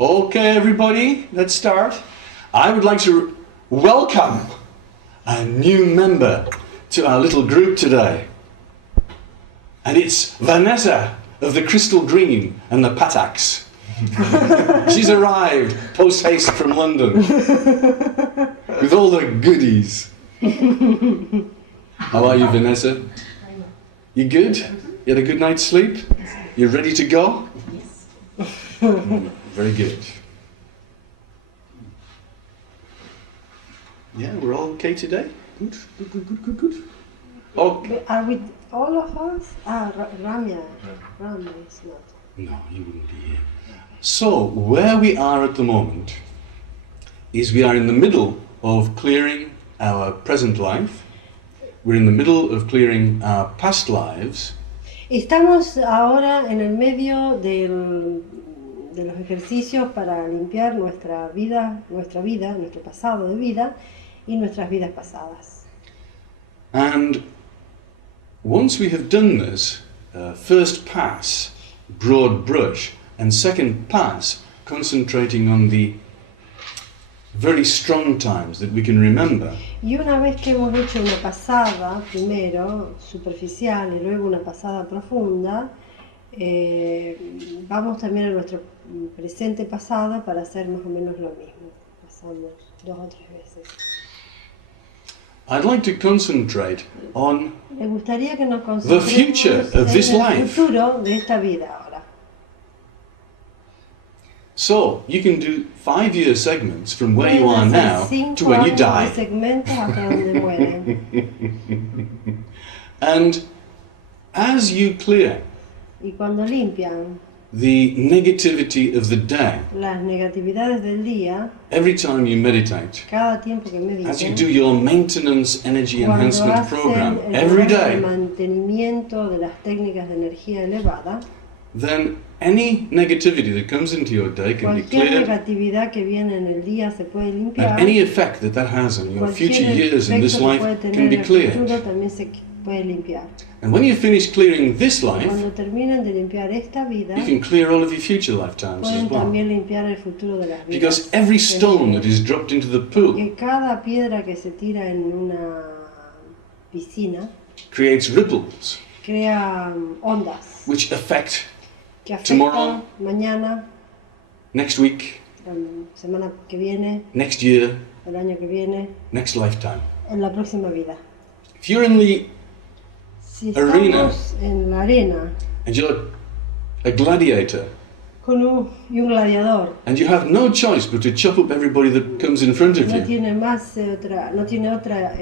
Okay, everybody, let's start. I would like to welcome a new member to our little group today. And it's Vanessa of the Crystal Green and the Pataks. She's arrived post-haste from London with all the goodies. How are you, Vanessa? You good? You had a good night's sleep? You ready to go? Yes. Very good. Yeah, we're all okay today? Good. Okay. Are we all of us? Ramya is not. No, you wouldn't be here. So, where we are at the moment is we are in the middle of clearing our present life. We're in the middle of clearing our past lives. Estamos ahora en el medio de los ejercicios para limpiar nuestra vida, nuestro pasado de vida y nuestras vidas pasadas. And once we have done this, first pass, broad brush, and second pass, concentrating on the very strong times that we can remember. Y una vez que hemos hecho una pasada, primero superficial y luego una pasada profunda, vamos también a nuestro presente pasado para hacer más o menos lo mismo. Pasamos 2 o 3 veces. I'd like to concentrate on Me gustaría que nos the future concentremos of this en el life. futuro de esta vida ahora. So, you can do 5-year segments from where you are now to when you die. Segmentos hasta donde mueren. And as you clear Y cuando limpian the negativity of the day, las negatividades del día, every time you meditate, cada tiempo que as you mediten, do your maintenance energy cuando enhancement hacen program el every programa de day, mantenimiento de las técnicas de energía elevada, then any negativity that comes into your day can be cualquier cleared, negatividad que viene en el día se puede limpiar. and any effect that has on your future Cualquier years in this efecto que life puede can tener be en el cleared. futuro también se puede limpiar. And when you finish clearing this Y life, cuando terminen de limpiar esta vida, you can clear all of your future lifetimes as pueden well. también limpiar el futuro de las vidas. Because every stone that is dropped into the pool Que cada piedra que se tira en una piscina creates ripples crea ondas which affect que afectan tomorrow, mañana, next week, la semana que viene, next year, el año que viene, next lifetime. en la próxima vida. If you're in the Si Arena. estamos en la arena and you're a gladiator con un gladiador, and you have no choice but to chop up everybody that comes in front of no you, tiene otra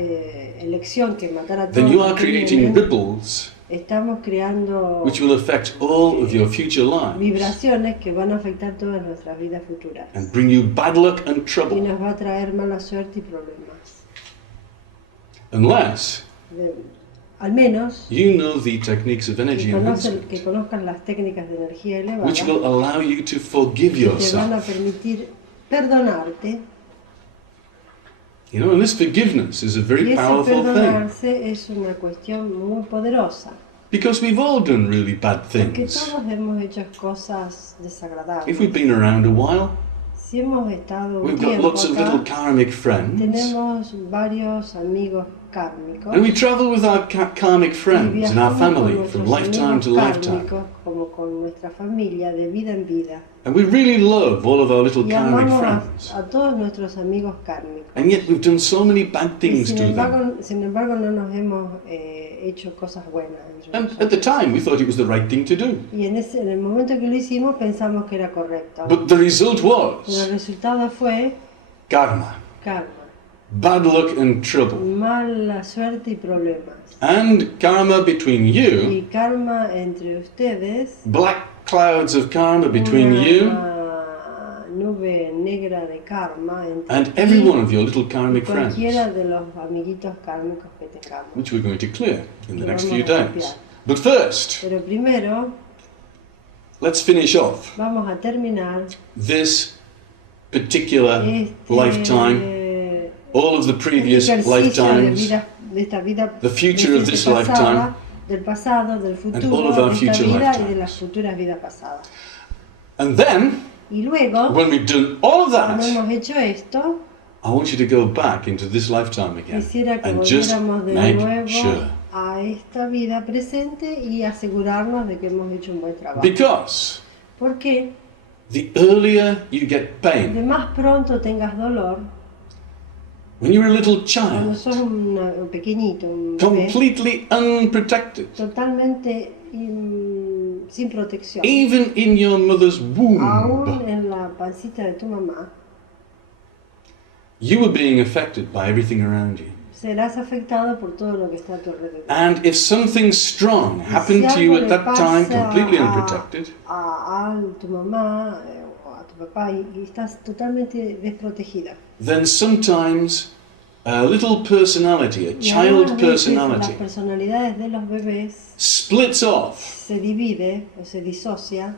elección que matar a todos. then you are los que creating vienen. ripples Estamos creando which will affect all of your future lives vibraciones que van a afectar todas nuestras vidas futuras and bring you bad luck and y trouble nos va a traer mala suerte y problemas. unless Al menos you know the techniques of energy enhancement, que conozcan las técnicas de energía elevada which will allow you to forgive que te van a yourself. permitir perdonarte. You know, and this forgiveness is a Y very ese powerful thing, perdonarse es una cuestión muy poderosa, because we've all done really bad porque things. todos hemos hecho cosas desagradables. If we've been around a while, Si hemos estado un we've got tiempo lots of little acá, karmic friends, tenemos varios amigos kármicos. and we travel with our karmic Y friends and our viajamos con family nuestros from lifetime to amigos lifetime. kármicos, como con nuestra familia de vida en vida. And we really love all of our little Y karmic amamos friends. a todos nuestros amigos kármicos. And yet we've done so many bad Y things to them. sin embargo no nos hemos hecho cosas buenas. entre And at the nosotros. time we thought it was the right thing to do. Y en el momento que lo hicimos pensamos que era correcto. But the result Pero el was resultado fue karma, karma, bad luck and trouble. mala suerte y problemas. And karma between you, Y karma entre ustedes, black clouds of karma between una you nube negra de karma entre and ti every one of your little y karmic friends, cualquiera de los amiguitos kármicos que tengamos. which we're going to clear in the Que next vamos few a days. limpiar. But first, Pero primero let's finish off vamos a terminar this particular este lifetime, all of the previous ejercicio de lifetimes, de esta vida, the future of this lifetime, del pasado, del all futuro, of our de esta future vida y de lifetimes. las futuras vidas pasadas. and then Y luego, when we've done all of cuando that, hemos hecho esto, I want you to go back into this lifetime again quisiera que and just volviéramos de make nuevo sure. a esta vida presente y asegurarnos de que hemos hecho un buen trabajo. Because Porque the earlier you get de pain, más pronto tengas dolor, when you're a little cuando child, sos un pequeñito, un bebé, completely unprotected, totalmente sin protección, even in your mother's womb, aún en la pancita de tu mamá, you were being affected by everything around you. serás afectado por todo lo que está a tu alrededor. And if something strong happened to you at that time, completely unprotected, a tu mamá o a tu papá y estás totalmente desprotegida. then sometimes a little personality, a Y child algunas veces las personality, personalidades de los bebés splits off. se divide o se disocia,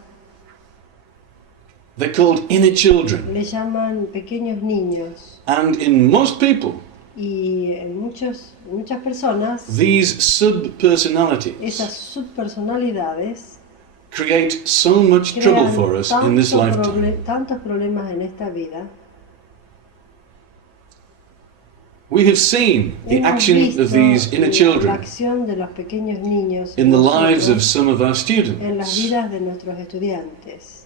They're called inner children. le llaman pequeños niños. And in most people, Y en muchas personas, these sub-personalities esas subpersonalidades create so much trouble crean for us in this lifetime. tantos problemas en esta vida. We have seen the Hemos action visto of these inner la children acción de los pequeños niños in the lives of nosotros, some of our en las students. vidas de nuestros estudiantes.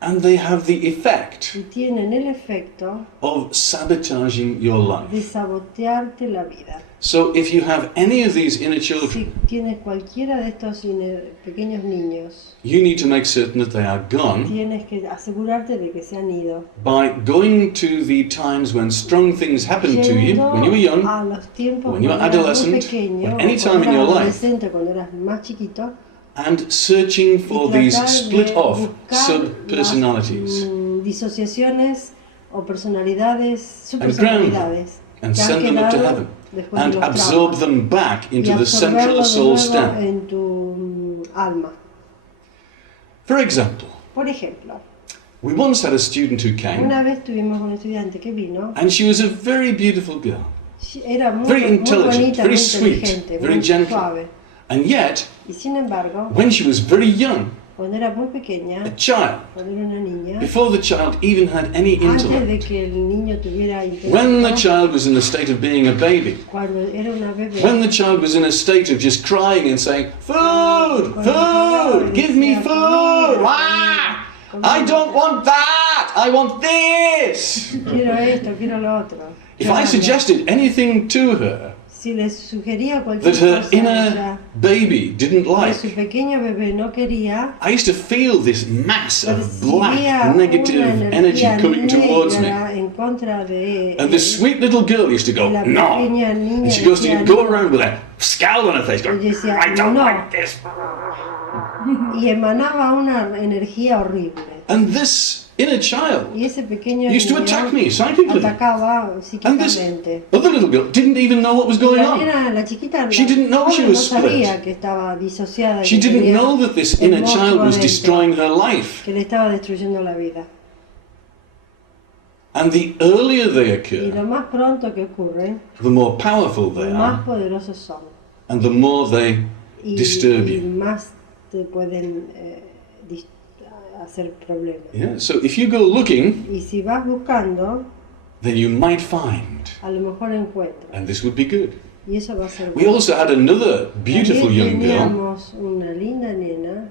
And they have the effect Y tienen el efecto of sabotaging your de life. sabotearte la vida. So if you have any of these inner Si children, tienes cualquiera de estos pequeños niños, you need to make certain that they are gone tienes que asegurarte de que se han ido. by going to the times when strong things happened to you, when you were young, a los tiempos when you were cuando eras muy adolescent, pequeño, or any o time cuando in your eras life, adolescente, cuando eras más chiquito, and searching for y these tratar split de off buscar sub-personalities las, disociaciones o personalidades, and subpersonalidades and que han send them up to quedado heaven después de and los absorb traumas, them back y into the central absorberlo de soul nuevo stem. en tu alma. For example, Por ejemplo, we once had a student who came, una vez tuvimos un estudiante que vino, and she was a very beautiful girl, era muy, very muy intelligent, bonita, very muy sweet, inteligente, very muy gentle. suave. And yet, Y sin embargo, when she was very young, cuando era muy pequeña, a child, cuando era una niña, before the child even had any antes de intellect, que el niño tuviera when the intelecto, child was in the state of being a baby, cuando era una bebé, when the child was in a state of just crying and saying, food, food, give me food, ah, I don't want that, I want this. quiero esto, quiero lo otro. If I suggested anything to her Si le sugería cualquier that her cosa a inner ella baby didn't que like, su pequeño bebé no quería, I used to feel this mass of percibía black negative una energy energía coming towards me. negra en contra de And this sweet little girl used to go, la no. pequeña niña And she goes to decía, go "No". around with a scowl on her face, going, Ella decía, I don't "No". like this. Y emanaba una energía horrible. And this inner child Y ese pequeño used to niño attack me psychically. atacaba And this psíquicamente. other little girl didn't even know what was going La on. nena, la chiquita, She didn't know she joven, was no sabía split. que estaba disociada, She que didn't tenía know that this el inner child monstruo was dentro, destroying her life. que le estaba destruyendo la vida. And the earlier they Y occur, lo más pronto que ocurre, the more powerful they más are, poderosos son. and the more they Y, disturb y you. más te pueden hacer problemas. Yeah? So if you go looking, Y si vas buscando, then you might find, a lo mejor encuentras. and this would be good. Y eso va a ser We bueno. also had another beautiful young También girl, teníamos una linda nena.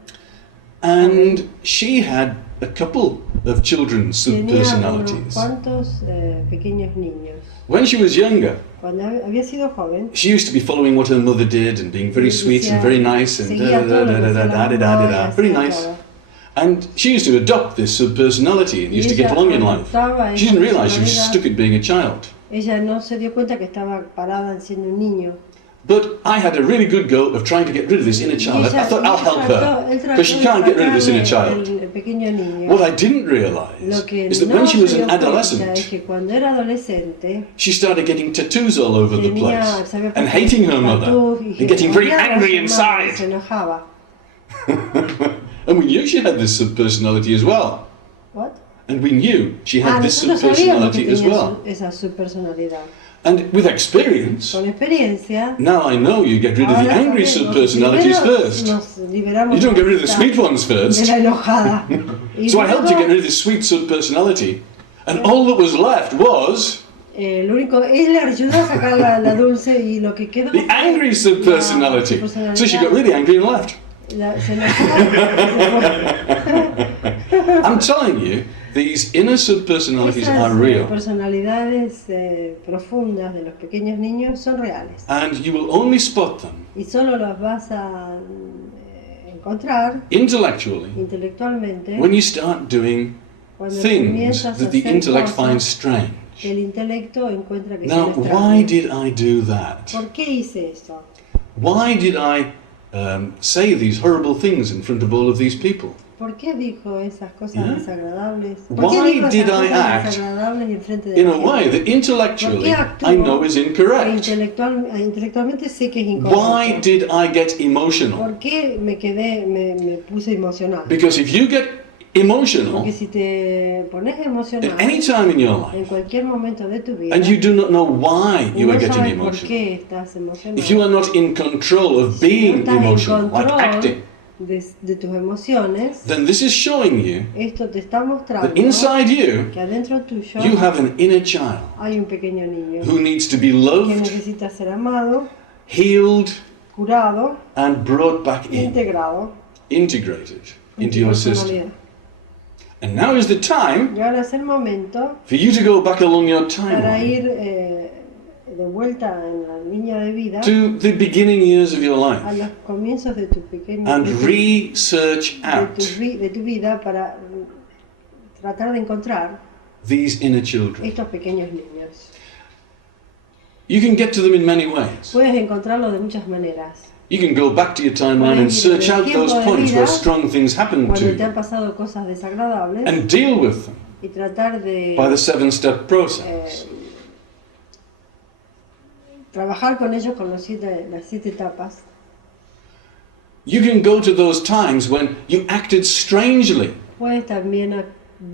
and she had a couple of children's Tenía unos sub-personalities. cuantos pequeños niños. When she was younger, Cuando había sido joven, she used to be following what her mother did and being very sweet and very nice and seguía todo lo que hacía la mamá y very hacía nice. todo. And she used to adopt this sub-personality and Y used to get ella along in life. adoptaba She esa didn't realize she was personalidad. stuck at being a child. Ella no se dio cuenta que estaba parada en siendo un niño. But I had a really good go of trying to get rid of this inner Y child. I ella- thought I'll él help trató- her él trató because she de can't get rid of this inner sacarle child. el pequeño niño. What I didn't realize Lo que is that no when she was se an dio cuenta es adolescent, que cuando era adolescente she started getting tattoos all over the tenía, place se había and puesto hating her mother tatuajes y and getting very odiaba a angry su madre, inside. se enojaba. And we knew she had this sub-personality as well. What? And we knew she had this Nosotros sabíamos que subpersonality as tenía well. esa subpersonalidad. And with experience, Con experiencia, now I know you get rid of the ahora angry sabemos, subpersonalities primero first. nos liberamos You don't get rid of the de sweet ones de first. la enojada. Y So I helped you luego, get rid of the sweet subpersonality. And all that was left was lo único, él le ayudó a sacar la dulce y lo que quedó the angry subpersonality. So she got really angry and left. Se enojó. I'm telling you, these inner subpersonalities are Esas real. personalidades profundas de los pequeños niños son reales And you will only spot them y solo las vas a encontrar intellectually intelectualmente when you start doing cuando things comienzas a that the hacer intellect cosas finds strange. que el intelecto encuentra que Now, son why extrañas. did I do that? ¿Por qué hice eso? Why did I say these horrible things in front of all of these people? ¿Por qué dijo esas cosas Yeah. desagradables? ¿Por qué Why dijo did esas I cosas act desagradables en frente de in la a gente? way that intellectually ¿Por qué actúo I know is incorrect? Intelectualmente sé que es Why incorrecto. did I get emotional? ¿Por qué me puse emocional? Because if you get emotional Porque si te pones emocional at any time in your life en cualquier momento de tu vida and you do not know why y you no are getting sabes por emotional, qué estás emocional, if you are not in control of si no being estás en emotional, like control acting, de tus emociones, then this is showing you esto te está mostrando that inside you, que adentro tuyo you have an inner child hay un pequeño niño who needs to be que loved, necesita ser amado, healed, curado, and brought back in, integrado integrated en into tu your system. personalidad. And now is the time Y ahora es el momento for you to go back along your para timeline ir de vuelta en la línea de vida to the beginning years of your a life los comienzos de tu pequeño and de tu- research de out de tu vida para tratar de encontrar these inner children. estos pequeños niños. You can get to them in many ways. Puedes encontrarlo de muchas maneras. You can go back to your timeline and search out those points where strong things happened Cuando to te han you pasado cosas desagradables and deal with them y tratar de by the 7-step process. trabajar con ellos con las 7 etapas. You can go to those times when you acted strangely, Puedes también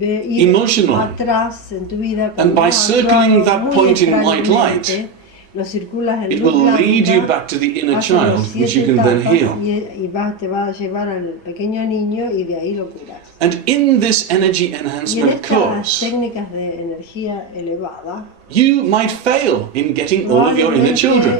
ir Emotionally. atrás en tu vida And by has circling actuado that muy point in white light, extrañamente, lo circulas en it luz will lead you blanca back to the inner hacia los child, which 7 you can then etapas heal. te va a llevar al pequeño niño y de ahí lo curas. And in this energy Y en enhancement estas course, técnicas de energía elevada, you might fail in getting all of your inner children.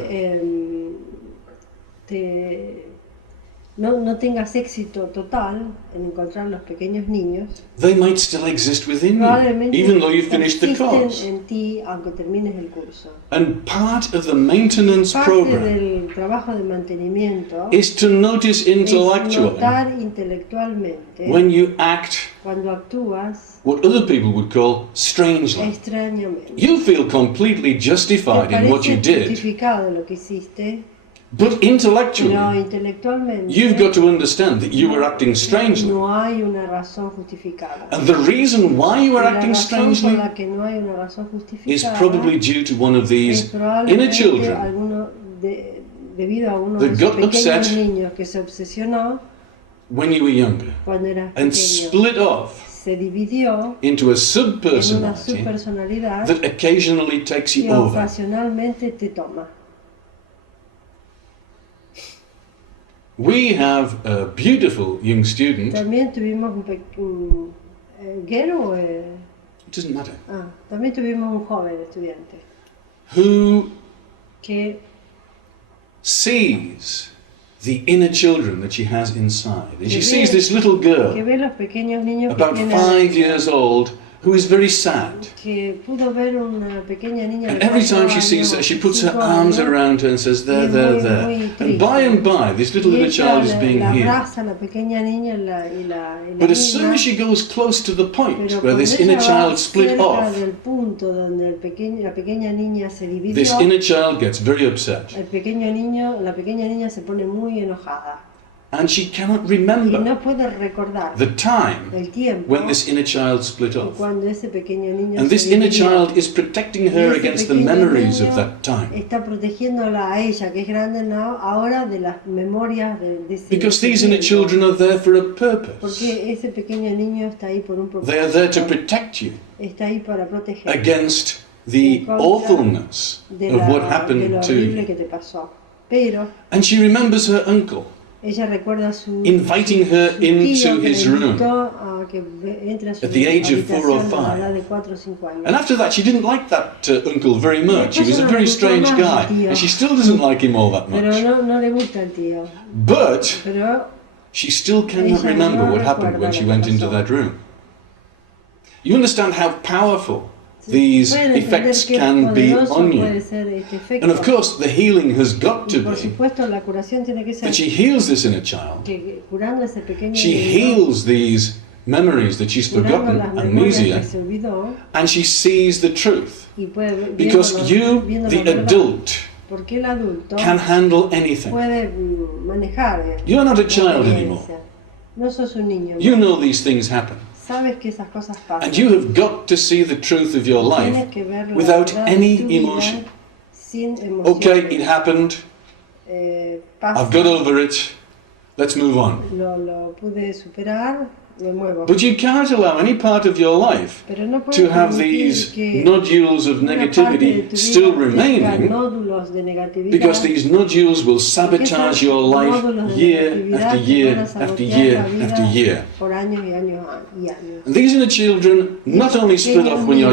No tengas éxito total en encontrar los pequeños niños. They might still exist within you, Probablemente even though you finished the existen course. en ti aunque termines el curso. And part of the maintenance Parte program del trabajo de mantenimiento is to notice es intellectually notar intelectualmente when you act cuando actúas what other people would call strangely. extrañamente. You feel completely Te justified in what you parece did, justificado lo que hiciste, but intellectually, pero intelectualmente you've got to understand that you were acting strangely. no hay una razón justificada. And the reason why you are Y la acting razón strangely por la que no hay una razón is justificada probably due to one of es these inner probablemente children debido a uno that de esos got pequeños upset niños que se obsesionó when you were younger cuando eras and pequeño. split off Se dividió into a en una subpersonality subpersonalidad that occasionally takes que you over. ocasionalmente te toma. We have a beautiful young student, También tuvimos un guero, it doesn't matter, también tuvimos un joven estudiante who que sees the inner children that she has inside. And she Que sees ve- this little que girl, ve los pequeños niños que about tiene 5 years old, who is very sad. que pudo ver una pequeña niña And de every 4 time she años, sees her, she puts her 5 arms años, around her and says, there, Y there, muy, there. muy And triste. by and by, this little y inner ella child is being la healed. abraza a la pequeña niña y la But as soon anima, as she goes close to the point pero where cuando this ella inner va child split cerca off, del punto donde la pequeña niña se dividió, this inner child gets very upset. la pequeña niña se pone muy enojada. And she cannot y remember no puede recordar the time el tiempo when this inner child split off. cuando ese pequeño niño And se this inner dividió. child is protecting Y her ese against the pequeño memories of niño that time. está protegiéndola a ella, que es grande ahora, de las memorias de ese Because ese these inner tiempo. children are there for a purpose. Porque ese pequeño niño está ahí por un They are there to propósito, protect you está ahí para proteger against the en contra awfulness de of what lo happened to horrible you. que te pasó. Pero And she remembers her uncle ella recuerda a su inviting her su tío into que his le room invitó a que entre a su at the age of 4 or habitación a la 5. edad de 4 o 5 años. And after that, she didn't like that uncle very much. He was a very strange guy, and she still doesn't like him all that Pero much. no le gusta el tío. But Pero she still cannot ella remember no what happened when recuerda she lo went que into pasó. that room. You understand how powerful these pueden entender effects qué can be poderoso on puede you. ser este efecto. And of course, the healing has got Y to por be supuesto la curación tiene que ser that she heals this inner child. que curando a ese pequeño She niño, heals these memories that she's curando forgotten, las memorias amnesia, que se olvidó, and she sees the truth. y puede Because you, viendo the la verdad, adult, porque el adulto can handle anything. puede manejar You're not a la child experiencia. anymore. No sos un niño You más. know these things happen. Sabes que esas cosas pasan. And you have got to see the truth of your life Tienes que ver la without verdad de any tu vida emotion. sin emociones. Okay, it happened. Pasa, I've got over it. Let's move on. lo pude superar, me muevo. But you can't allow any part of your life Pero no puedes to have permitir these que nodules of una parte de negativity tu still vida tenga remaining, nódulos de negatividad, because these nodules will sabotage your life nódulos de year negatividad after te year van a after sabotear year la vida after year. por años y años y años. And these inner children not only split off when you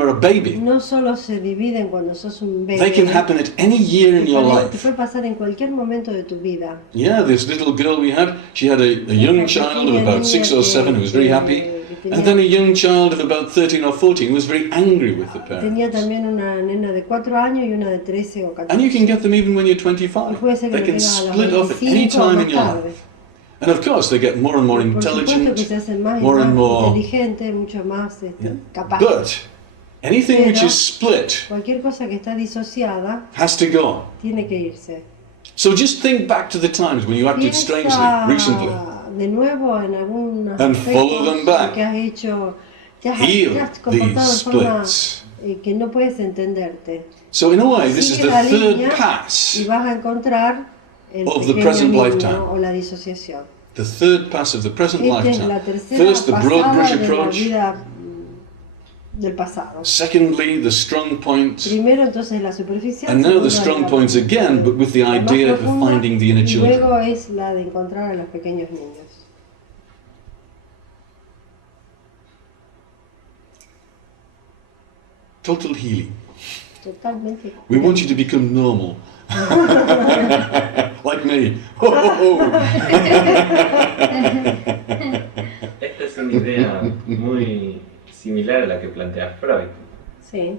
are a baby, No solo se dividen cuando sos un bebé, they can happen at any year in your te life. puede pasar en cualquier momento de tu vida. Yeah, this little girl we had, she had a young child of about 6 or 7 who was very happy, and then a young child of about 13 or 14 who was very angry with the Tenía parents. también una nena de 4 años y una de 13 o 14. And you can get them even when you're Y 25. puede ser que They lo can tengas a los split off at any 25 o time más in your tarde. life. And of course, they get more and more Por supuesto que intelligent, se hacen más y more más and more. inteligentes, mucho más Yeah. capaces. But anything which Pero- is split Cualquier cosa que está disociada has to go. tiene que irse. So just think back to the times when you acted strangely recently. De nuevo en algún And aspecto follow them back. que has hecho, te has Heal comportado these de forma splits. que no puedes entenderte. So in a way, this is Sigue the la third línea pass. y vas a encontrar el of the pequeño present niño lifetime. o la disociación. The third pass of the present Esta es lifetime. la tercera First, the broad brush pasada de la approach. vida del pasado. Secondly, the strong points. Primero entonces la superficial. And now the segundo, strong la- points again, but with the la más idea of profunda, finding the inner y children. luego es la de encontrar a los pequeños niños. Total healing. Totalmente. We want you to become normal. Like me. Esta es una idea muy similar a la que plantea Freud. Sí,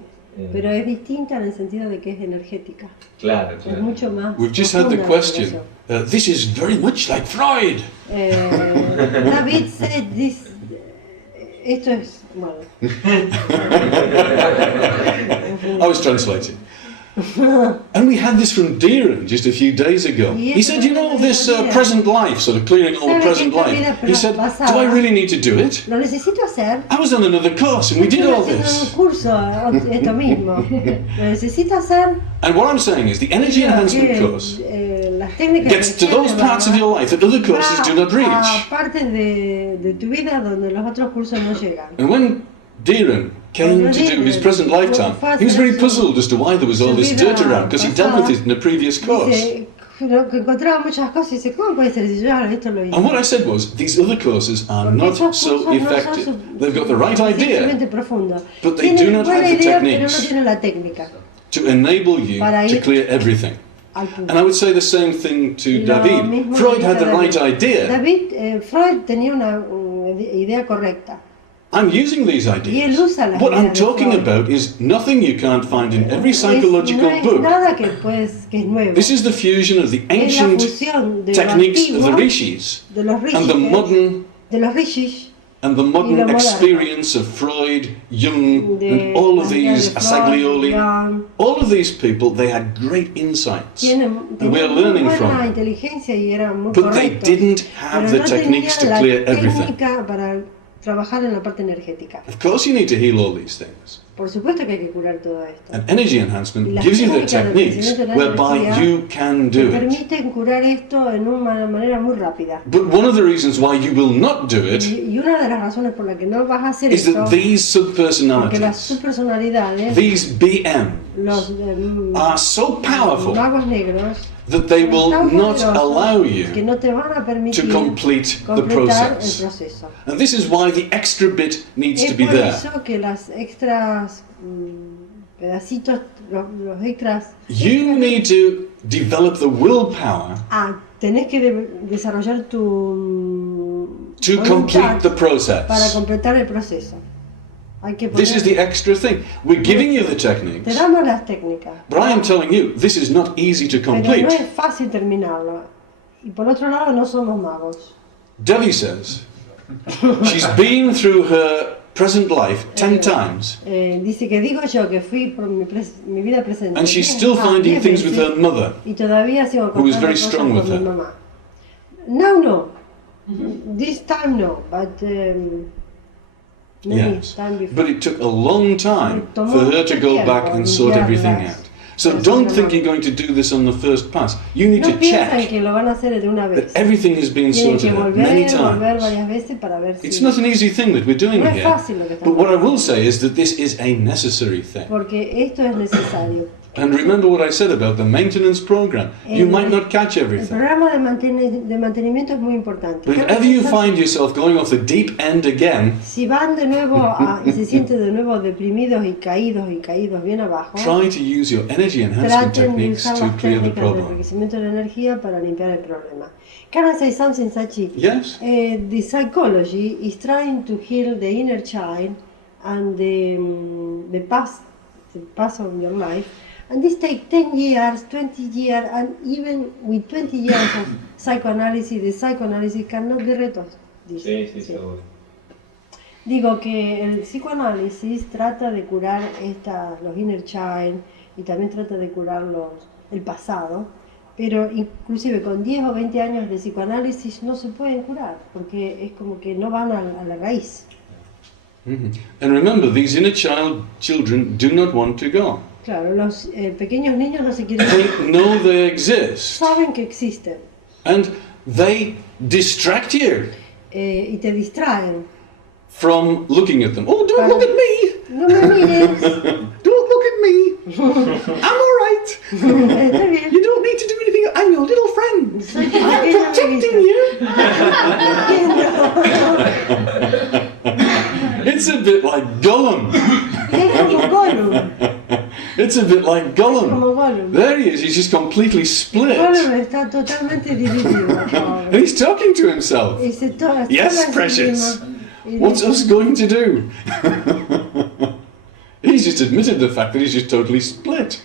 pero es distinta en el sentido de que es energética. Claro, Es claro. mucho más. We've just had the profunda question. eso. This is very much like Freud. David said this. Esto es. Bueno. I was translating. And we had this from Deeren just a few days ago. He said, you know, this present life, sort of clearing all the present life. He said, do I really need to do it? Lo necesito hacer. I was on another course and we did all Estoy haciendo this. un curso, esto mismo. Lo necesito hacer. And what I'm saying is the energy enhancement course Las técnicas gets to those parts of your life that other courses do not a reach. partes de tu vida donde los otros cursos no llegan. And when Deeren came to do his present lifetime, he was very puzzled as to why there was all this dirt around, because he dealt with it in a previous course. Dice, que encontraba muchas cosas y dice, ¿cómo puede ser si yo ahora esto lo hice? And what I said was, these other courses are Porque not esos so cursos no son effective. They've got the right idea suficientemente profundos. but they Tienen do not buena have the idea, pero no techniques. tienen la técnica to enable you Para to ir clear everything. al punto. And I would say the same thing to Lo David. mismo Freud le had the dice a right David. idea. David, Freud tenía una idea correcta. I'm using these Y él ideas. usa las What I'm ideas de talking Freud. about is nothing you can't find in every No psychological es book. nada que es nuevo. This is the fusion of the Es la ancient fusión de lo techniques of the antiguo, rishis de los and the rishis, modern de los rishis and the Y lo modern moderno. experience of Freud, Jung, De and all of las ideas these, de Freud, Asaglioli, Jung, all of these people, they had great insights. tenían And we are muy learning buena from them. inteligencia y eran muy But they correctos, didn't have pero the no techniques to tenían la clear everything. técnica para trabajar en la parte energética. Of course you need to heal all these things. Por supuesto que hay que curar todo esto. And energy Y enhancement las gives you the técnicas de techniques crecimiento de la whereby energía you can Te do it. permiten curar esto en una manera muy rápida. But one of the reasons why you will not do it Y una de las razones por la que no vas a hacer is esto that these porque las subpersonalities, subpersonalidades, these BM, los are so powerful magos negros, that they son will tan not poderosos allow que you no te van a to permitir complete the completar el process. proceso. And this is why the extra bit needs Es to be por there. eso que las extras pedacitos, los extras, You need to develop the willpower tenés que desarrollar tu to voluntad complete the para process. completar el proceso. Hay que This is the poner, extra thing. We're giving you the te techniques, damos las técnicas, but I am telling you, this is not easy to pero no complete. es fácil terminarlo. Y por otro lado, no somos magos. Debbie says she's been through her present life 10 times, Dice que digo yo que fui por mi vida presente and she's 10 still finding 10 things with veces, her mother. y todavía sigo who is contando very cosas strong con with mi her. mamá. No, this time no, but many Yes. time before. But it took a long time for her to go back and sort everything out. So don't think you're going to do this on the first pass. You need No to piensan check que lo van a hacer de una that vez. everything has been Tienen sorted que out many volver times. varias veces para ver It's si. not an easy thing that we're doing No es here. fácil lo que But estamos what I will haciendo, say is that this is a necessary thing. porque esto es necesario. And remember what I said about the maintenance program. You might not catch El everything. programa de mantenimiento es muy importante. But if ever you find yourself going off the deep end again, Si van de nuevo y se sienten de nuevo deprimidos y caídos bien abajo, try to use your energy enhancement traten de techniques usar to las clear the técnicas de problem. enriquecimiento de la energía para limpiar el problema. Can I say something, Sachi? Yes? The psychology is trying to heal the inner child and the past of your life. And this takes 10 years, 20 years, and even with 20 years of psychoanalysis, the psychoanalysis cannot get rid of this. Sí, seguro. Digo que el psicoanálisis trata de curar los inner child y también trata de curar el pasado, pero inclusive con 10 o 20 años de psicoanálisis no se pueden curar, porque es como que no van a la raíz. And remember, these inner children do not want to go. Claro, los pequeños niños no se quieren They know they exist. saben que existen And they distract you y te distraen. from looking at them. Oh, don't look at me! No me mires, Don't look at me! I'm alright! está bien. You don't need to do anything. I'm your little friend. Soy tu I'm pequeño protecting amiguito. you. It's a bit like Gollum. Es como Gollum, It's a bit like Gollum. como Gollum. There he is. He's just completely split. Gollum está totalmente dividido. And he's talking to himself. Y se to- Yes, toma a sí precious. mismo y What's dice, us going to do? He's just admitted the fact that he's just totally split.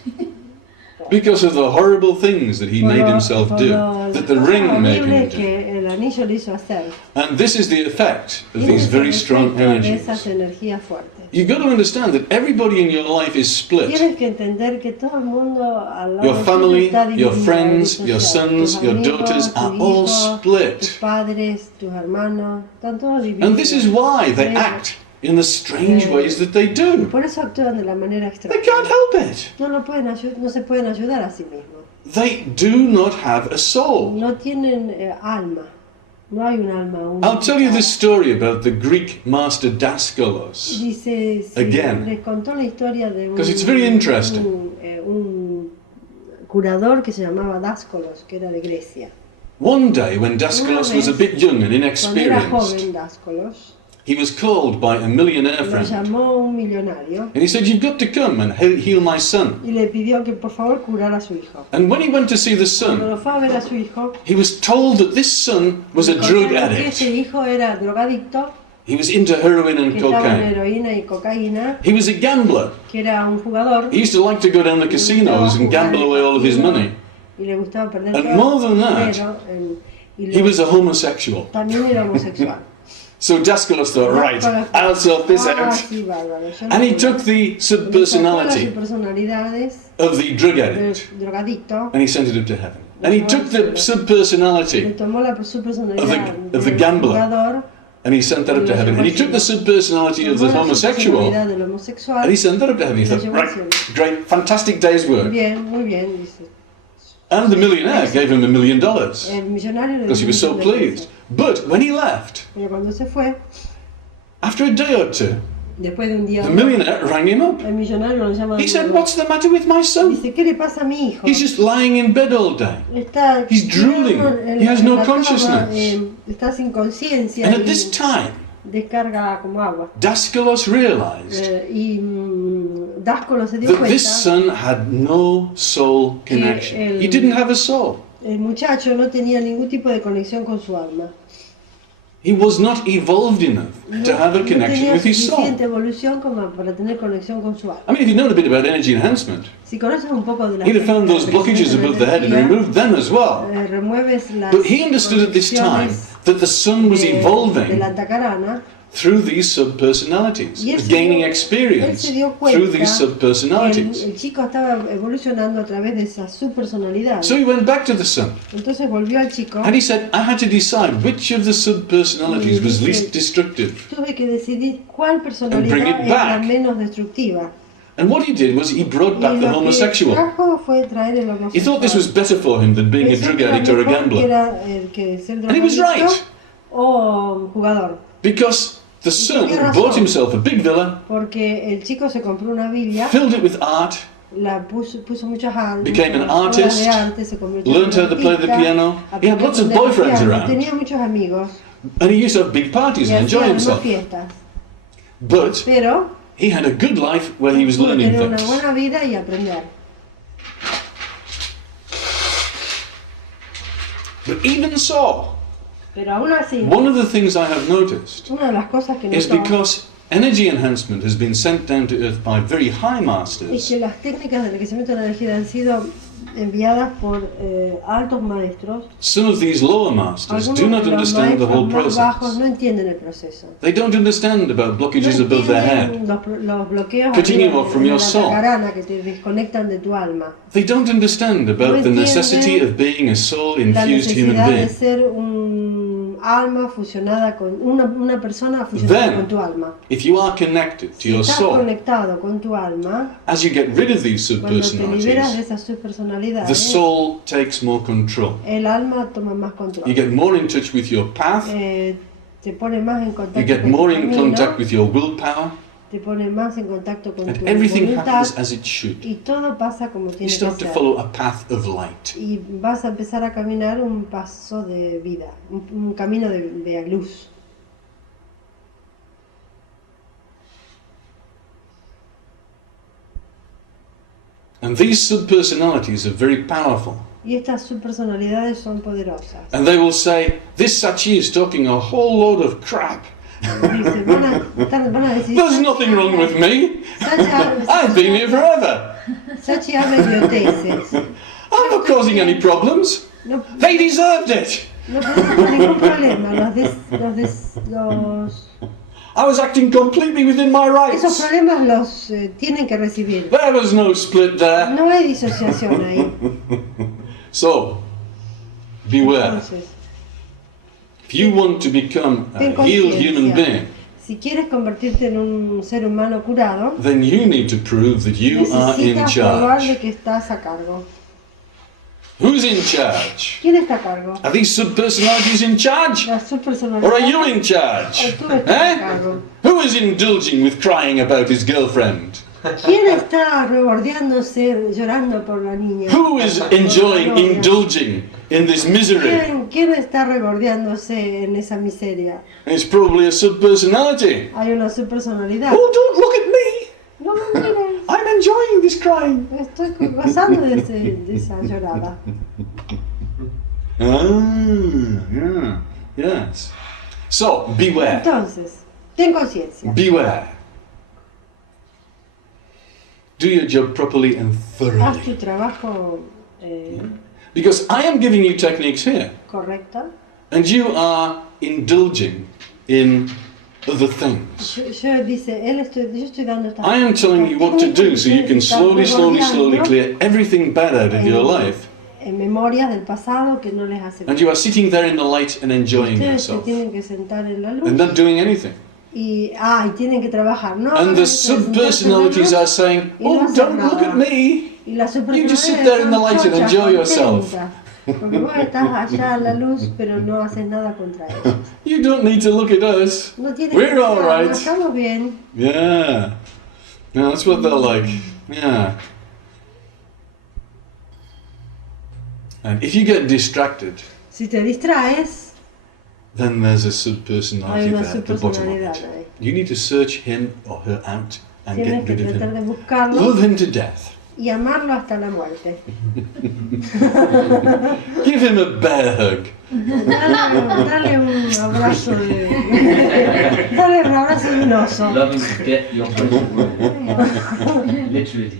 Because of the horrible things that he made himself por do, lo that the ring made him horrible do. que el anillo le hizo hacer. And this is the effect of Y these ese es very el strong efecto de energies. esas energías fuertes. You've got to understand that everybody in your life is split. Tienes que entender que todo el mundo al lado Your tuyo family, está dividido, your friends, dice, your o sea, sons, tus your amigos, daughters tus are all hijos, split. tus padres, tus hermanos, están todos divididos. And this is why they Sí. act in the strange ways that they do. Por eso actúan de la manera They extraña. can't help it. No se pueden ayudar a sí mismos. They do not have a soul. No tienen alma. No hay un alma única. I'll tell you this story about the Greek master Daskalos. Dice, sí, Again. les contó la historia de Because it's very interesting. un curador que se llamaba Daskalos, que era de Grecia. One day, when Daskalos was a bit young and Cuando era inexperienced, joven Daskalos, he was called by a millionaire lo friend. llamó un millonario And he said, "You've got to come and heal my son." y le pidió que por favor curara a su hijo. And when he went to see the Cuando son, lo fue a ver a su hijo, he was told that this son was a drug contaron que addict. ese hijo era drogadicto, He was into heroin and que estaba en cocaine. heroína y cocaína, He was a gambler. que era un jugador. He used to like to go down the casinos and gamble away all of his money. Y le gustaba perder And todo more than su that, dinero, y He was a homosexual. también era homosexual. So Daskalos thought, right, I'll sort this out. Sí, bárbaro. Yo And he no- took the Y sacó las subpersonality subpersonalidades of the drug del addict drogadicto, and he sent it up to heaven. And he took the le subpersonality tomó la subpersonalidad of the del gambler. jugador, and he sent that up to heaven. And he took the subpersonality of the tomó la homosexual subpersonalidad del homosexual. and he sent that up to heaven. He y lo thought, llevó al right, cielo. great, fantastic day's work. Bien, muy bien, dice. And the millionaire gave him $1 million because El millonario le he dio was so un millón de pleased. pesos. But when he left, Pero cuando se fue, after a day or two, después de un día, the millionaire rang him up. el millonario lo llama He de said, nuevo. what's the matter with my son? Dice, ¿qué le pasa a mi hijo? He's just lying in bed all day. Está He's drooling. en He has no la cama, consciousness. Está sin conciencia And at y this time, descarga como agua. Daskalos realized Dascolo se dio that this cuenta son had no soul connection. He didn't have a soul. el muchacho no tenía ningún tipo de conexión con su alma. He was not evolved enough to have a No connection tenía with his soul. suficiente evolución como para tener conexión con su alma. I mean, if you'd known a bit about energy enhancement, Si conoces un poco de la he'd have found those blockages above the head and removed them as well. remueves las But he understood at this time conexiones that the son was de la evolving antacarana. through these subpersonalities, Y él se gaining dio- experience él se dio through cuenta these subpersonalities. El chico estaba evolucionando a través de esa subpersonalidad. So he went back to the son Entonces volvió al chico. and he said, I had to decide which of the subpersonalities was least destructive. Tuve que decidir cuál And bring personalidad it es la back. menos destructiva. And what he did was he brought Y back the lo que homosexual. trajo fue traer el He thought this was homosexual. better for him than being a Pensó drug que era addict or a mejor que gambler. era, que ser And he was drogadicto right. o jugador. Because the son tenía razón. bought himself a big villa, Porque el chico se compró una villa, filled it with art, la puso muchas became an obras artist, de arte, se convirtió learned en how to play the artista, piano. He had aprendió lots of a tocar el boyfriends piano, around. tenía muchos amigos And he used to have big parties y and enjoy hacía unas himself. fiestas. But Pero he had a good life where he was pudo learning tener una things. buena vida y aprender. But even so, Pero aún así, one of the things I have noticed una de las cosas que is notó because energy enhancement has been sent down to earth by very high es masters, que las técnicas de enriquecimiento de la energía han sido enviadas por altos maestros. some of these lower masters Algunos do de not los understand the whole maestros más bajos process. no entienden el proceso. They don't understand about No blockages above their head. entienden los bloqueos Cutting arriba you off from de your la soul. tacarana que te desconectan de tu alma. They don't understand about the entienden necessity of being a La soul-infused human necesidad de being. ser un alma fusionada con una persona fusionada Then, con tu alma. If you are connected to Si your estás soul, conectado con tu alma, as you get rid of these cuando te liberas de subpersonalities, esas subpersonalidades, the soul takes more control. el alma toma más control. You get more in touch with your path, Te pone más en contacto you get con more tu in camino, contact with your willpower, te pone más en contacto con and tu everything voluntad happens as it should. y todo pasa como You tiene que start to ser. follow a path of light. Y vas a empezar a caminar un paso de vida, un camino de luz. And these subpersonalities are very powerful. Y estas subpersonalidades son poderosas. And they will say, this Sachi is talking a whole load of crap. Dice, van a decir, There's nothing wrong with me. I've been here forever. Sachi habla idioteces. I'm not causing any problems. No, They deserved it. no tenemos ningún problema. Los I was acting completely within my esos rights. problemas los tienen que recibir. There was no split there. No hay disociación ahí. So, beware. Entonces, If you want to become a ten healed human conciencia. being, Si quieres convertirte en un ser humano curado, then you need to prove that you are in necesitas probar de charge. que estás a cargo. Who's in charge? ¿Quién está a cargo? Are these subpersonalities in charge? La subpersonalidad. Or are you in charge? O tú estás a Eh? cargo. Who is indulging with crying about his girlfriend? ¿Quién está rebordeándose, llorando por la niña? Who is enjoying, indulging in this misery? ¿Quién está rebordeándose en esa miseria? It's probably a subpersonality. Hay una subpersonalidad. Oh, don't look at me! No me mires, I'm enjoying this crying. estoy gozando de esa llorada. Ah, yeah, yes. So, beware. Entonces, ten conciencia. Beware. Do your job properly and Haz thoroughly. tu trabajo Because I am giving you techniques here, correcto and you are indulging in other things. Yo dice, yo estoy dando estas I am telling you what to do so you can slowly clear everything bad out of your life. En memorias del pasado que no les hace And you are sitting there in the light and enjoying Ustedes se yourself tienen que sentar en la luz and not doing anything. y tienen que trabajar, ¿no? And the subpersonalities are saying, oh, don't look at me. Y la You just sit there in the light and enjoy yourself. Porque vos estás allá a la luz, pero no haces nada contra ellos. You don't need to look at us. No tienes We're que all right. estamos bien. Yeah. No, that's what they're like. Yeah. And if you get distracted, Si te distraes, then there's a hay subpersonality una there at the bottom of subpersonalidad it. ahí. You need to search him or her out and Tienes get que rid of tratar de him. buscarlo Love him to death. y amarlo hasta la muerte. Give him a bear hug. Dale un abrazo de... Dale un abrazo de un oso. Love him to death, your first word. Literally.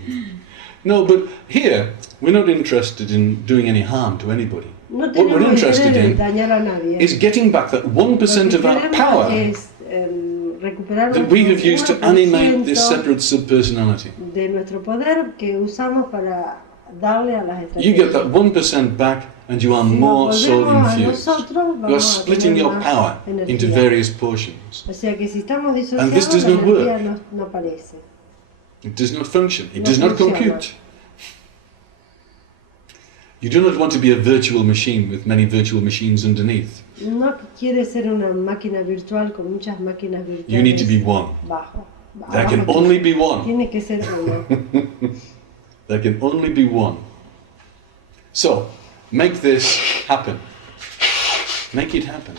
No, but here, we're not interested in doing any harm to anybody. No What we're tenemos interested interés en in dañar a nadie. is getting back that 1% of Lo our que queremos power es, recuperar that we have used to nuestro animate this 1% separate subpersonality. de nuestro poder que usamos para darle a las You get estrategias. that 1% back and you are Si nos more soul volvemos a infused. nosotros, You are vamos a splitting tener your más power into energía. various portions. O sea que si estamos And this disociados, does la not work. energía no aparece. It does not function. It No does not funciona. compute. You do not want to be a virtual machine with many virtual machines underneath. No quiere ser una máquina virtual con muchas máquinas virtuales. You need to be one. Bajo. There can Abajo only be one. Tiene que ser uno. There can only be one. So, make this happen. Make it happen.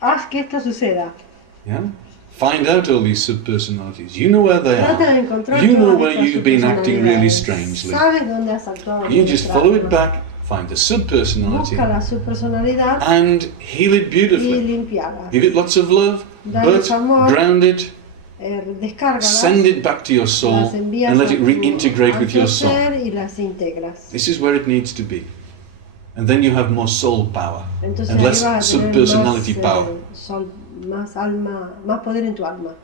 Haz que esto suceda. Yeah? Find out all these subpersonalities. You know where they Trata de are. encontrar You know todas where estas you've been acting really subpersonalidades. strangely. Sabes dónde has actuado. You just follow it extraño. back, find the subpersonality, Busca la subpersonalidad and heal it y beautifully. limpiarla. Give it lots of love, Dale but amor. ground it, Descárgalas. send it back to your soul, Las envías and let a it tu- reintegrate a with tu your soul. ser y las integras. This is where it needs to be. And then you have more soul power Entonces and ahí less vas a tener subpersonality más, power. más alma, más poder en tu alma.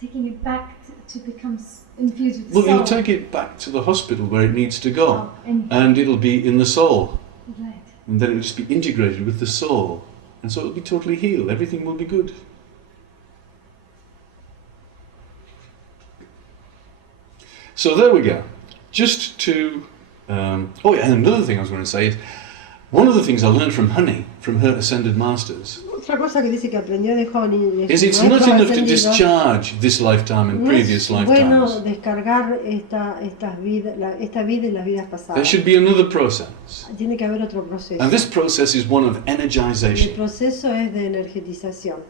Taking it back to become infused with the Well, soul. you'll take it back to the hospital where it needs to go, Oh, and and it'll be in the soul, right. and then it'll just be integrated with the soul, and so it'll be totally healed. Everything will be good. So there we go. Just to, oh yeah, and another thing I was going to say is, one of the things I learned from Honey, from her ascended masters, Otra cosa que dice que aprendió de Honey is it's not enough to discharge this lifetime and No previous es bueno lifetimes. descargar esta vida y las vidas There pasadas. should be another process. Tiene que haber otro proceso. And this process is one of El energization. proceso es de energetización.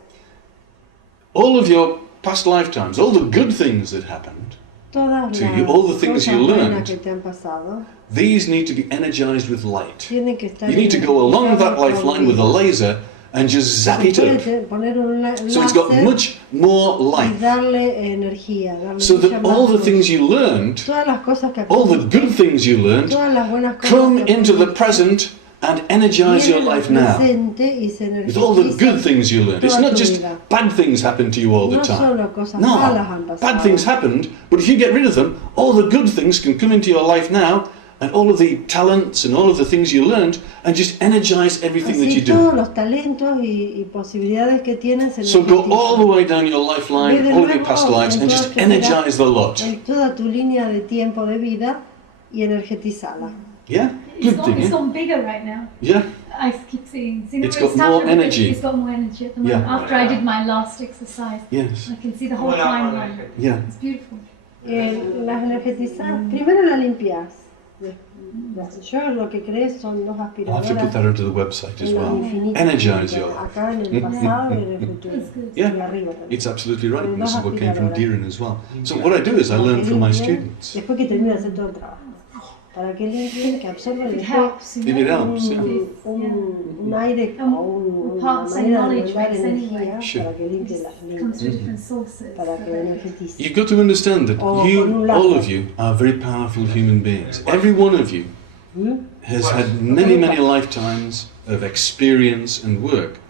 All of your past lifetimes, all the good things that happened, Todas To las you, all the things cosas you buenas learned. que te han pasado these need to be energized with light. tienen que estar You need to go along that lifeline with a laser and just zap it up. poner un So it's got láser much more y light. darle energía, darle So mucha that más all the luz. things you learned, Todas las cosas que all the aprendiste, good things you learned, todas las buenas cosas come que into the aprendiste, present and energize your vienen al life now. presente y se With all the energizan good things you learned. It's toda not tu just vida. bad things happen to you all the No time. solo cosas malas han No, pasado. bad things happened, but if you get rid of them, all the good things can come into your life now, and all of the talents and all of the things you learned, and just energize everything that Así you do. todos los talentos y posibilidades que tienes se So go energizan. all the way down your lifeline, Ve de all of your nuevo past lives, en and toda just tu vida, energize the lot. en toda tu línea de tiempo de vida y energetizarla. Yeah? Good thing, It's yeah? gotten bigger right now. Yeah? I keep seeing. It's got more energy. It's got more energy at the moment. Yeah. After I did my last exercise, Yes. I can see the whole timeline. Yeah. It's beautiful. Las energetizas, primero la limpias. Yo lo que creo son dos I'll have to put aspiradoras that onto the website as en la well. infinita. Energize your life. Acá en el pasado y en el futuro. It's good. Yeah. Y arriba también. It's absolutely right, and Dos this is what came from aspiradoras. Deeren as well. So what I do is I learn from my students. Después que termine de hacer todo el trabajo. Para que limpien, que absorban y It después helps. If it helps, yeah. un aire o una Parts and manera de knowledge mandar makes energía anyway. Sure. para que limpie las It comes from líneas, different sources. para que energetice. You've got to understand that Or you, con un all láser. of you, are very powerful human beings. Every one of you ¿Mm? has had many, many lifetimes of experience and work.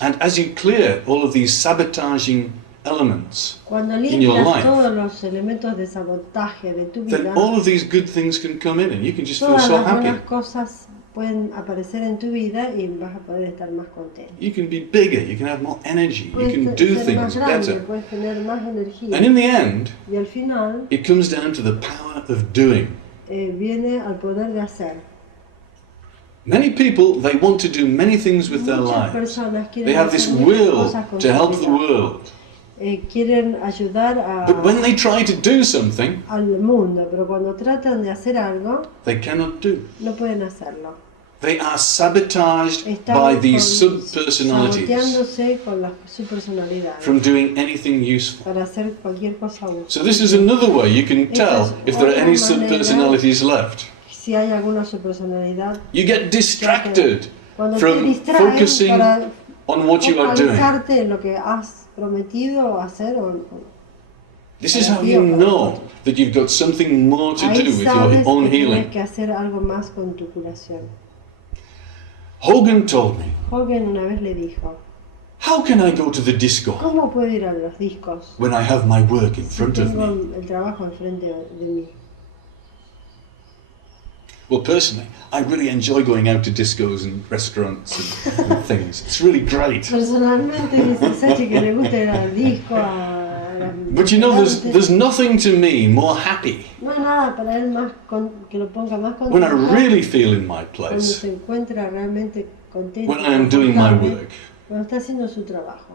And as you clear all of these sabotaging elements, Cuando in your limpias life, todos los elementos de sabotaje de tu vida, then all of these good things can come in and you can just feel todas so las happy. buenas cosas pueden aparecer en tu vida y vas a poder estar más contento. You can be bigger, you can have more energy, you Puedes can do ser más things grande, better. puedes tener más energía. And in the end, Y al final it comes down to the power of doing. viene al poder de hacer. Many people, they want to do many things with their Muchas lives. personas quieren They have this hacer muchas will cosas con to su help the vida. world. Quieren ayudar But when they try to do something, al mundo, pero cuando tratan de hacer algo, they cannot do. no pueden hacerlo. They are sabotaged Están by these subpersonalities saboteándose con su personalidad from doing anything useful. para hacer cualquier cosa útil. So this is another way you can tell if there are any subpersonalities left. Si hay alguna subpersonalidad, You get distracted cuando te from distraes focusing para on what you are doing. focalizarte en lo que has prometido hacer, This is how you know that you've got something more to ahí do with your sabes own que tienes healing. que hacer algo más con tu curación. Hogan told me, Hogan una vez le dijo, how can I go to the disco ¿cómo puedo ir a los discos when I have my work in si front of tengo me? el trabajo enfrente de mí? Well, personally, I really enjoy going out to discos and restaurants and things. It's really great. Personalmente dice Sachi que le gusta ir al disco, But you know, there's nothing to me more happy no hay nada para él más que lo ponga más when I contento really feel in my cuando place, se encuentra realmente contento, when I am doing my confortable, work, cuando está haciendo su trabajo,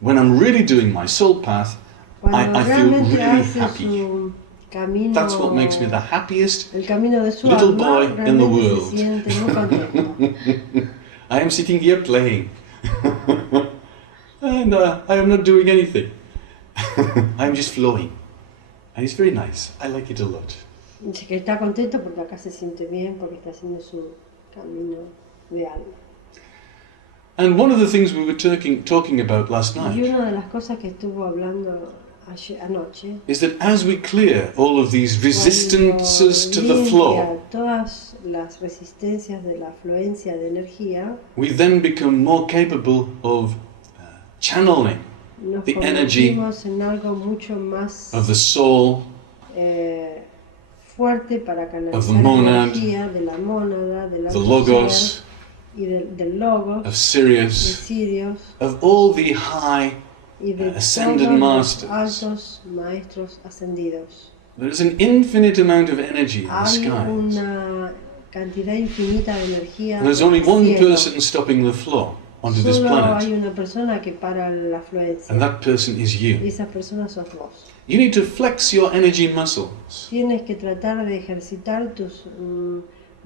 when I'm really doing my soul path. cuando I feel realmente really hace happy. su camino, That's what makes me the happiest. el camino de su little alma, boy in the realmente world. se siente muy contento. I am sitting here playing, and I am not doing anything. I am just flowing, and it's very nice. I like it a lot. Dice que está contento porque acá se siente bien, porque está haciendo su camino de alma. And one of the things we were talking about last Y night una de las cosas que estuvo hablando anoche, is that as we clear all of these resistances to the flow, limpia todas las resistencias de la afluencia de energía, we then become more capable of channeling nos the energy convertimos en algo mucho más of the soul, fuerte para of canalizar the monad, energía de la mónada, del the logos, y del logos, of de Sirius, Sirios of all the high. y de ascended todos masters. los altos maestros ascendidos. There's an infinite amount of energy in the Hay skies. una cantidad infinita de energía. And there's only en el one cielo. person stopping the flow onto this Solo planet, hay una persona que para la afluencia. and that person is Y you. esa persona sos vos. You need to flex your energy muscles Tienes que tratar de ejercitar tus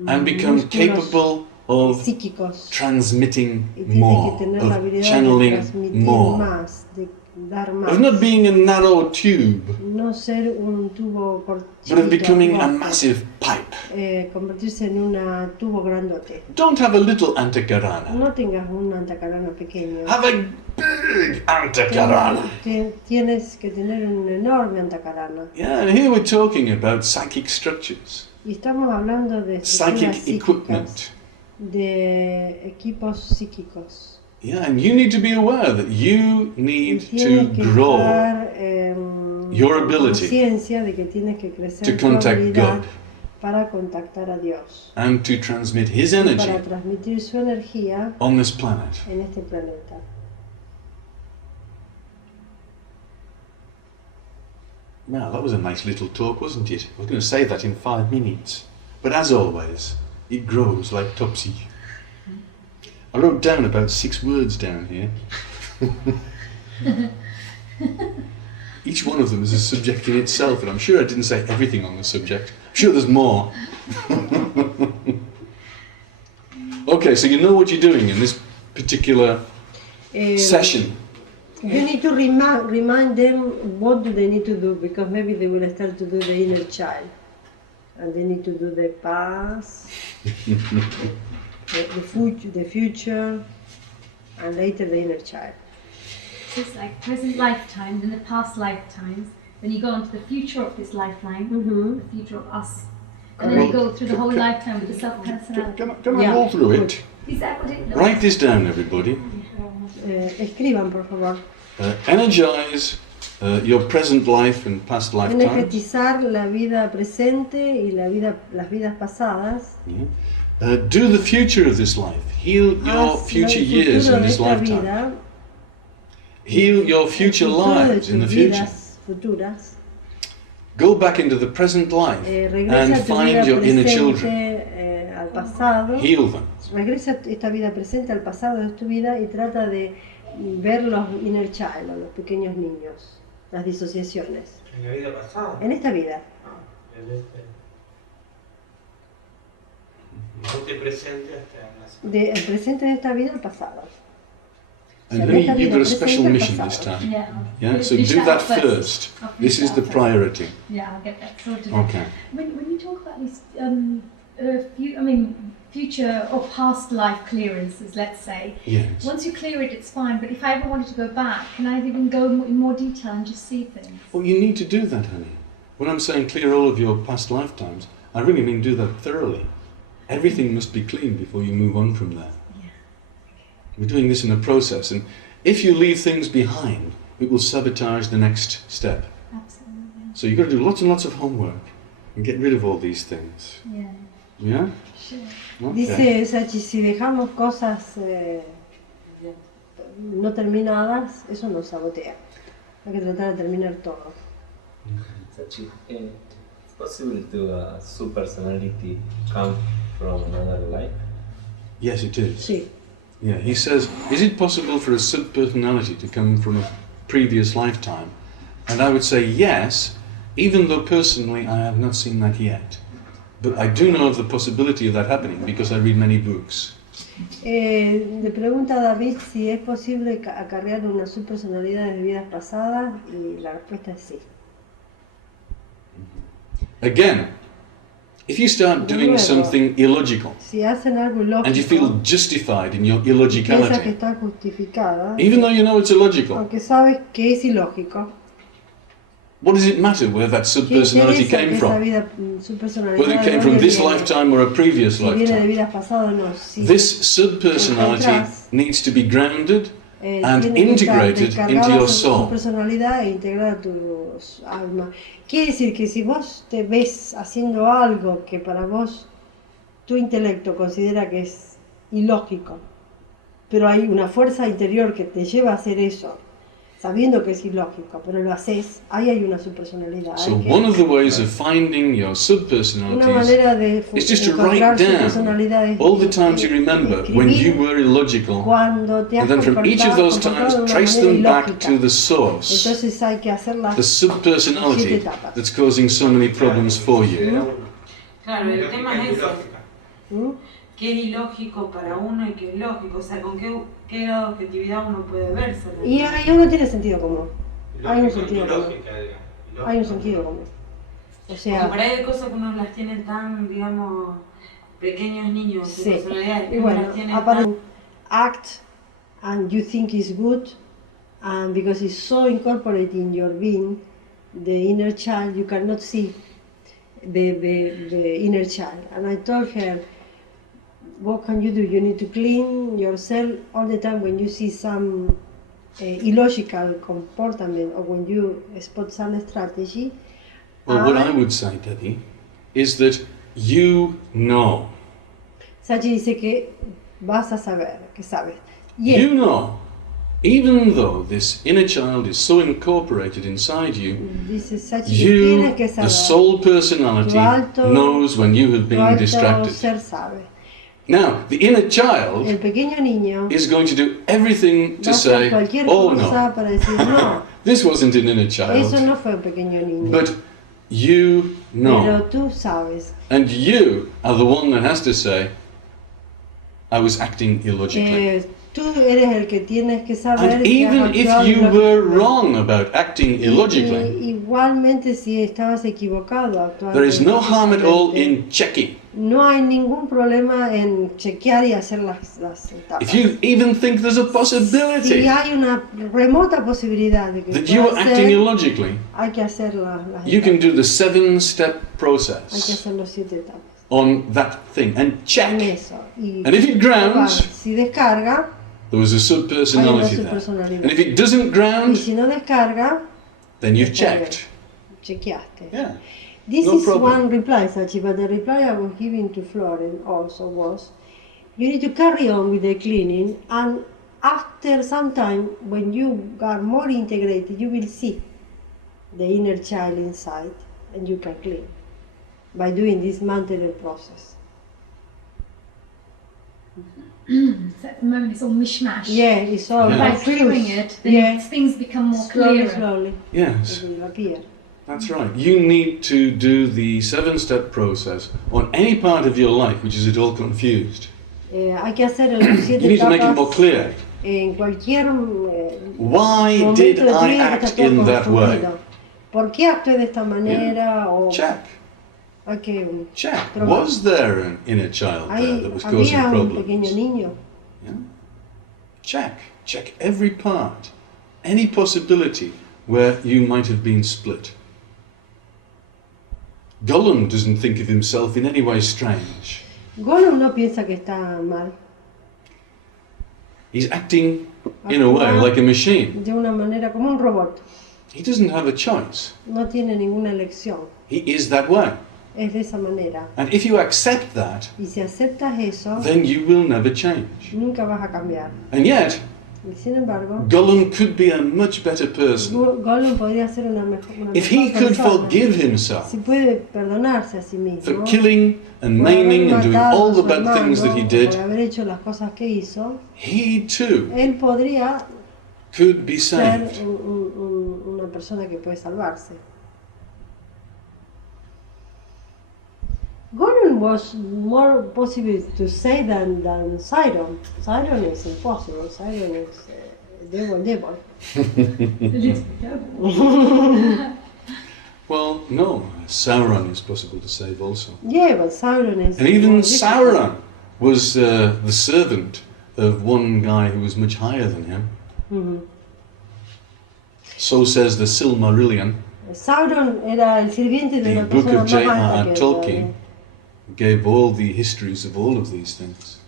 and become músculos capable of psíquicos. transmitting Y tienes more, que tener la of habilidad de channeling transmitir more, más, de dar más. of not being a narrow tube, No ser un tubo but of cortito, becoming a corto, massive pipe. convertirse en un tubo grandote. Don't have a little antakarana. No tengas un antacarana pequeño. Have a big antakarana. Tienes que tener un enorme antacarana. Yeah, and here we're talking about psychic structures, Y estamos hablando de estructuras psychic psíquicas, equipment. de equipos psíquicos. Yeah, and you need to be aware that you Y need to tienes que grow estar your ability conciencia de que tienes que crecer to tu contact habilidad God para contactar a Dios. and to transmit His Y energy para transmitir su energía on this planet. en este planeta. Now, that was a nice little talk, wasn't it? I was going to say that in 5 minutes. But as always, it grows like Topsy. I wrote down about 6 words down here. Each one of them is a subject in itself, and I'm sure I didn't say everything on the subject. I'm sure there's more. Okay, so you know what you're doing in this particular session. You need to remind them what do they need to do, because maybe they will start to do the inner child, and they need to do the past, the future, and later the inner child. So it's like present lifetimes and the past lifetimes. Then you go into the future of this lifeline, Mm-hmm. the future of us. And then you go through the whole lifetime with the self-personality. Can I Yeah. roll through it? Is that what it looks Write this down, everybody. Escriban, por favor. Energize your present life and past lifetimes. Energetizar la vida presente y las vidas pasadas. Yeah. Do the future of this life. Heal your Haz future el years futuro in de this esta lifetime. vida, Heal your future el futuro de lives in the tus future. vidas futuras. Go back into the present life Regresa and a tu vida find your inner children. presente al pasado. Heal them. Regresa esta vida presente al pasado de tu vida y trata de ver los inner child, los pequeños niños, las disociaciones. En la vida pasada. En esta vida. No te presente hasta El presente de esta vida al pasado. And en then esta you've vida got a special presente al mission pasado. this time. Yeah. Yeah, so Finish do that off first. I'll This finish is the that first. priority. Yeah, I'll get that sorted. Okay. When you talk about these future or past life clearances, let's say, Yes. once you clear it, it's fine. But if I ever wanted to go back, can I even go in more detail and just see things? Well, you need to do that, honey. When I'm saying clear all of your past lifetimes, I really mean do that thoroughly. Everything must be clean before you move on from there. Yeah. We're doing this in a process, and if you leave things behind, it will sabotage the next step. Absolutely. So you've got to do lots and lots of homework and get rid of all these things. Yeah. Yeah? Sure. Okay. Dice Sachi, si dejamos cosas no terminadas, eso nos sabotea. Hay que tratar de terminar todo. Sachi, it's possible to a subpersonality come from another life? Yes, it is. Sí. Yeah, he says, is it possible for a subpersonality to come from a previous lifetime? And I would say yes, even though personally I have not seen that yet. But I do know of the possibility of that happening because I read many books. Le pregunta a David si es posible acarrear una subpersonalidad de vidas pasadas y la respuesta es sí. Again, if you start doing something illogical Si hacen algo ilógico, and you feel justified in your piensas que illogicality, está justificada, even though you know it's illogical, aunque sabes que es ilógico, what does it matter where that ¿qué subpersonality interesa que came esa from? vida, subpersonalidad Whether it de came from dónde this viene? lifetime or a previous Si viene de lifetime. vidas pasadas o no. Si This subpersonality needs to be grounded and tiene que estar integrated descargada into your su soul. personalidad e integrada a tu alma. Quiere decir que si vos te ves haciendo algo que para vos tu intelecto considera que es ilógico, pero hay una fuerza interior que te lleva a hacer eso, sabiendo que es ilógico, pero lo haces, ahí hay una subpersonalidad. So one of the ways of finding your Una subpersonalities manera de is just to write encontrar down subpersonalidad es all the times you remember when you were illogical, cuando te has and then from each of those comportado times de una trace manera them back ilógica. to the source, Entonces hay que hacerlas the subpersonality that's causing so many problems for you. Claro, el tema es ese, ¿Mm? qué es ilógico para uno y qué es lógico, o sea, con qué grado de objetividad uno puede verse. Y uno tiene sentido común. Hay un lógico en tu sentido común. lógica, digamos. Hay un sentido común. O Porque sea, por ahí hay cosas que uno las tiene tan, digamos, pequeños niños, sí. personalidades, Y que uno bueno, las tiene aparte, act and you think is good, and because it's so incorporated in your being, the inner child, you cannot see the inner child. And I told her, what can you do? You need to clean yourself all the time when you see some illogical comportment or when you spot some strategy. Well, what I would say, Debbie, is that you know. Sachi dice que vas a saber, que sabes. Y él You know, even though this inner child is so incorporated inside you, dice Sachi que you, tienes que the saber. soul personality, Tu alto- knows when you have Tu been alto distracted. ser sabe. Now, the inner child El pequeño niño is going to do everything to va a hacer say, cualquier oh cosa no, para decir no. this wasn't an inner Eso child, no fue un pequeño niño. but you know. Pero tú sabes And you are the one that has to say, I was acting illogically. que tú eres el que tienes que saber And que has even if actuado you were ilógicamente. wrong about acting illogically, Igualmente si estabas equivocado actuando there is no harm at all ilógicamente, in checking. no hay ningún problema en chequear y hacer las etapas. If you even think there's a Si possibility hay una remota posibilidad de que that you pueda are acting ser, illogically, hay que hacer las you can etapas. do the 7-step Hay que process. hacer los 7 etapas. on that thing and en check. eso. Y And if it probar. grounds, Si descarga, there was a hay una subpersonality there. subpersonalidad. And if it doesn't Y ground, si no descarga, then you've está bien. checked. Chequeaste. Yeah. This No is problem. one reply, Sachi, but the reply I was giving to Florence also was, you need to carry on with the cleaning, and after some time, when you are more integrated, you will see the inner child inside, and you can clean by doing this mantling process. So at the moment it's all mishmash. Yeah, it's all Yeah. By confused. clearing it, then Yeah. things become more Slowly, clearer. slowly, Yes, it will appear. that's right. You need to do the 7-step process on any part of your life which is at all confused. Hay que hacer los You 7 need to make it more etapas clear. en cualquier Why momento did de tu I vida que act está todo in that way? confundido. ¿Por qué actué de esta manera? O Check. hay que Check. probar. Was there an inner child there Ahí that was causing había un pequeño problems? niño. Yeah. Check. Check every part. Any possibility where you might have been split. Gollum doesn't think of himself in any way strange. Gollum no piensa que está mal. He's acting in a way like a machine. De una manera como un robot. He doesn't have a choice. No tiene ninguna elección. He is that way. Es de esa manera. And if you accept that, Y si aceptas eso, then you will never change. nunca vas a cambiar. And yet, Y sin embargo, Gollum could be a much better person Gollum podría ser una mejor if he persona. could forgive himself Si puede perdonarse a sí for mismo. killing and por haber maiming and doing matado all a the su bad things that he hermano, did. por haber hecho las cosas que hizo, He too él podría could be ser saved. una persona que puede salvarse. Gollum was more possible to say than Sidon. Sidon is impossible. Sidon is devil. Well, no, Sauron is possible to save also. Yeah, but Sidon is. And even more difficult. Sauron was the servant of one guy who was much higher than him. Mhm. So says the Silmarillion. Sauron era el sirviente de The una book persona of más J.R.R. alta que él. Tolkien gave all the histories of all of these things.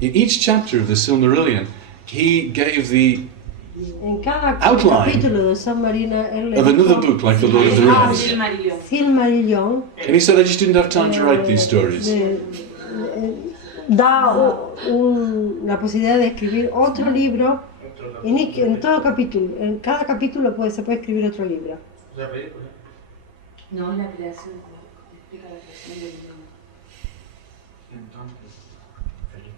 In each chapter of the Silmarillion, he gave the En cada outline capítulo de San Marina, él le of another dijo book like the Lord of the Ah, Rings. Silmarillion. Silmarillion. And he said, I just didn't have time to write these stories. Da la posibilidad de escribir otro libro en todo capítulo. En cada capítulo se puede escribir otro libro. La película. No, la creación. Explica la creación del mundo. Entonces, feliz.